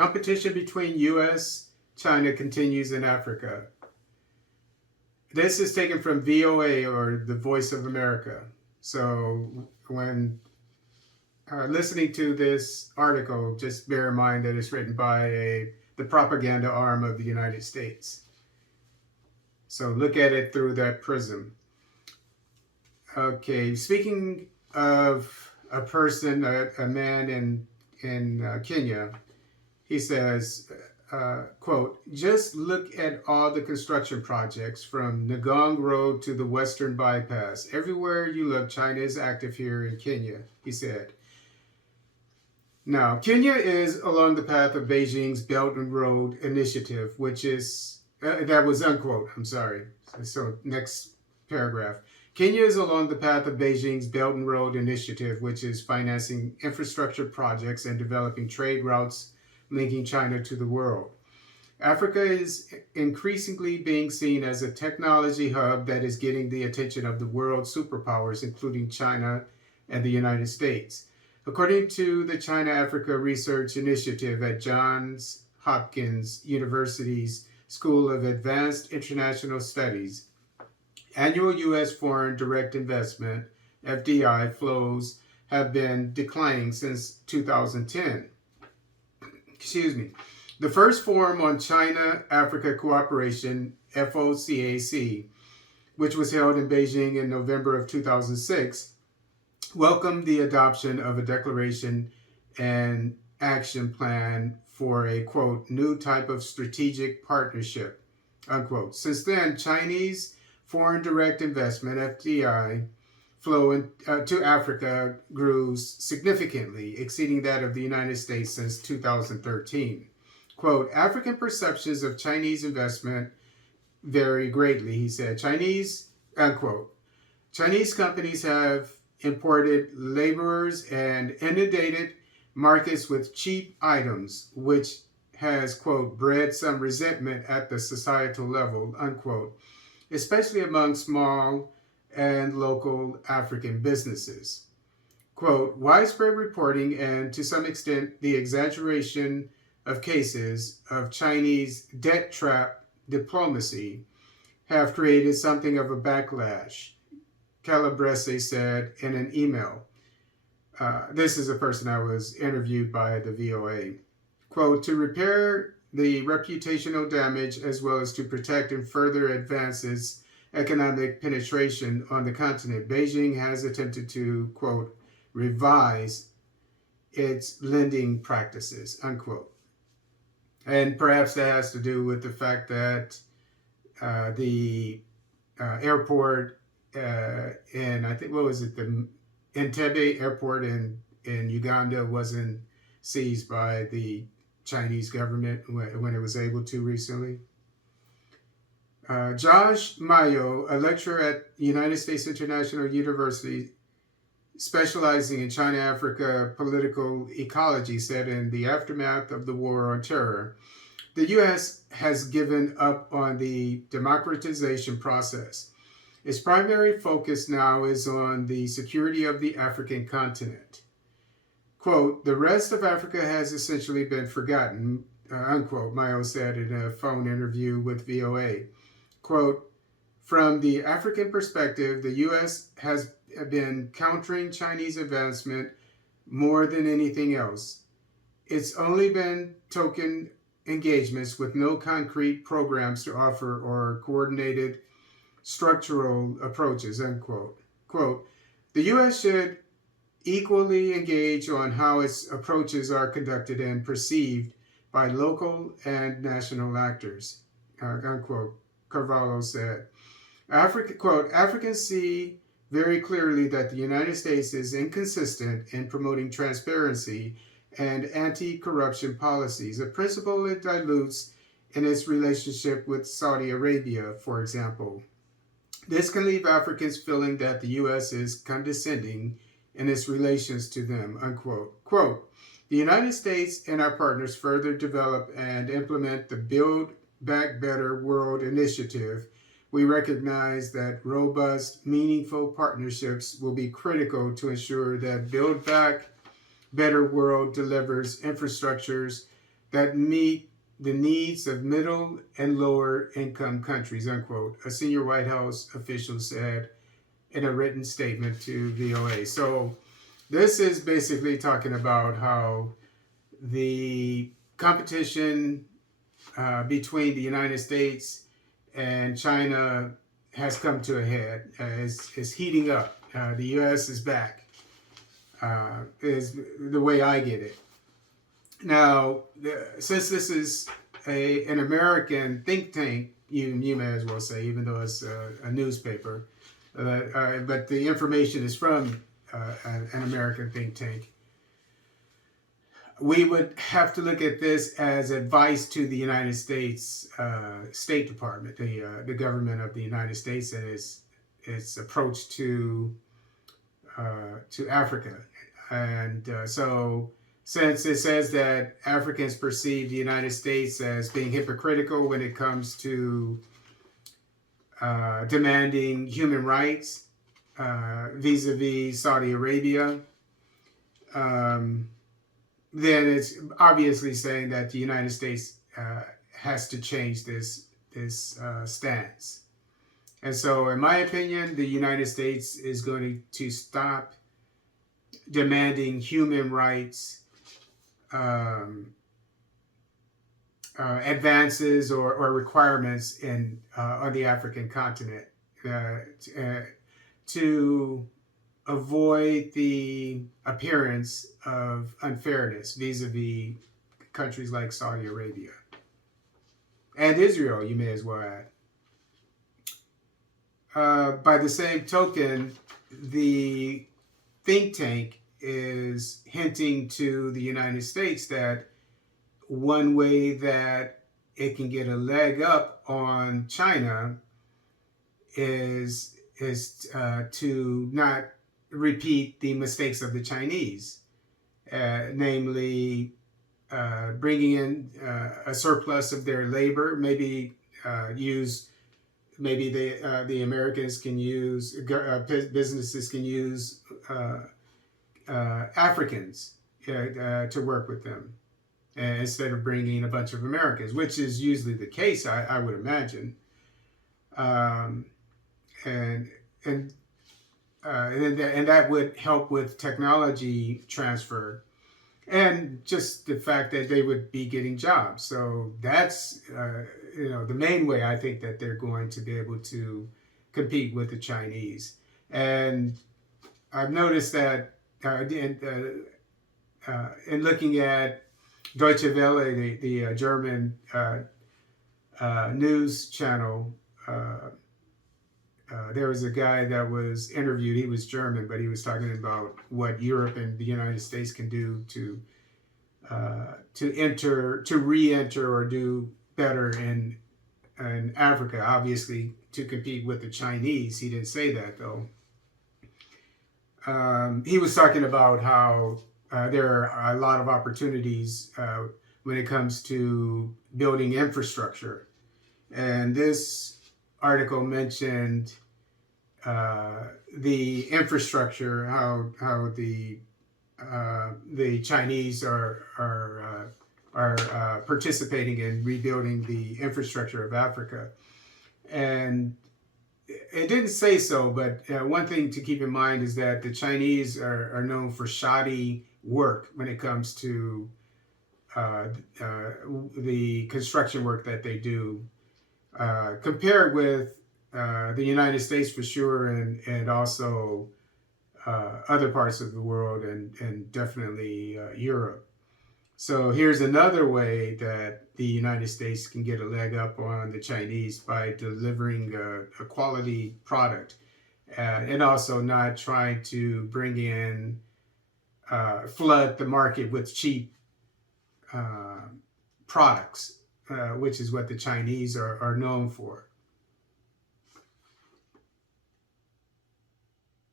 competition between U.S. China continues in Africa. This is taken from VOA, or the Voice of America. So when listening to this article, just bear in mind that it's written by the propaganda arm of the United States. So look at it through that prism. Okay, speaking of a person, a man in Kenya, he says, quote, just look at all the construction projects from Ngong Road to the Western Bypass. Everywhere you look, China is active here in Kenya, he said. Now, Kenya is along the path of Beijing's Belt and Road Initiative, which is, that was unquote, I'm sorry. So next paragraph. Kenya is along the path of Beijing's Belt and Road Initiative, which is financing infrastructure projects and developing trade routes linking China to the world. Africa is increasingly being seen as a technology hub that is getting the attention of the world superpowers, including China and the United States. According to the China-Africa Research Initiative at Johns Hopkins University's School of Advanced International Studies, annual U.S. foreign direct investment, FDI, flows have been declining since 2010. Excuse me. The first Forum on China-Africa Cooperation, FOCAC, which was held in Beijing in November of 2006, welcomed the adoption of a declaration and action plan for a, quote, new type of strategic partnership, unquote. Since then, Chinese foreign direct investment, FDI, flow to Africa grew significantly, exceeding that of the United States since 2013. Quote, African perceptions of Chinese investment vary greatly, he said. Unquote. Chinese companies have imported laborers and inundated markets with cheap items, which has, quote, bred some resentment at the societal level, unquote, especially among small and local African businesses. Quote, widespread reporting and, to some extent, the exaggeration of cases of Chinese debt trap diplomacy have created something of a backlash, Calabrese said in an email. This is a person I was interviewed by the VOA. Quote, to repair the reputational damage as well as to protect and further advance its economic penetration on the continent, Beijing has attempted to, quote, revise its lending practices, unquote. And perhaps that has to do with the fact that the airport in, I think, what was it, the Entebbe airport in Uganda wasn't seized by the Chinese government when it was able to recently. Josh Mayo, a lecturer at United States International University specializing in China-Africa political ecology, said in the aftermath of the war on terror, the U.S. has given up on the democratization process. Its primary focus now is on the security of the African continent. Quote, the rest of Africa has essentially been forgotten, unquote, Mayo said in a phone interview with VOA. Quote, from the African perspective, the U.S. has been countering Chinese advancement more than anything else. It's only been token engagements with no concrete programs to offer or coordinated structural approaches, unquote. Quote, the U.S. should equally engage on how its approaches are conducted and perceived by local and national actors, unquote, Carvalho said. Quote, Africans see very clearly that the United States is inconsistent in promoting transparency and anti-corruption policies, a principle it dilutes in its relationship with Saudi Arabia, for example. This can leave Africans feeling that the U.S. is condescending in its relations to them, unquote. Quote, the United States and our partners further develop and implement the Build Back Better World initiative. We recognize that robust, meaningful partnerships will be critical to ensure that Build Back Better World delivers infrastructures that meet the needs of middle and lower income countries, unquote, a senior White House official said in a written statement to VOA. So this is basically talking about how the competition between the United States and China has come to a head, is heating up. The U.S. is back, is the way I get it. Now, since this is an American think tank, you may as well say, even though it's a newspaper, but the information is from an American think tank, we would have to look at this as advice to the United States State Department, the government of the United States, and its approach to Africa. And so, since it says that Africans perceive the United States as being hypocritical when it comes to demanding human rights vis-a-vis Saudi Arabia, then it's obviously saying that the United States has to change this stance. And so, in my opinion, the United States is going to stop demanding human rights advances or requirements on the African continent to avoid the appearance of unfairness vis-a-vis countries like Saudi Arabia and Israel, you may as well add. By the same token, the think tank is hinting to the United States that one way that it can get a leg up on China is to not repeat the mistakes of the Chinese, namely bringing in a surplus of their labor, maybe the Americans can use, businesses can use Africans to work with them instead of bringing a bunch of Americans, which is usually the case, I would imagine. And that would help with technology transfer and just the fact that they would be getting jobs. So that's the main way I think that they're going to be able to compete with the Chinese. And I've noticed that in looking at Deutsche Welle, the German news channel, there was a guy that was interviewed. He was German, but he was talking about what Europe and the United States can do to re-enter or do better in Africa. Obviously, to compete with the Chinese. He didn't say that though. He was talking about how there are a lot of opportunities when it comes to building infrastructure, and this article mentioned the infrastructure, how the Chinese are participating in rebuilding the infrastructure of Africa, and it didn't say so, but one thing to keep in mind is that the Chinese are known for shoddy work when it comes to the construction work that they do, compared with the United States for sure, and also other parts of the world, and definitely Europe. So here's another way that the United States can get a leg up on the Chinese by delivering a quality product, and also not trying to bring in, flood the market with cheap products, which is what the Chinese are known for.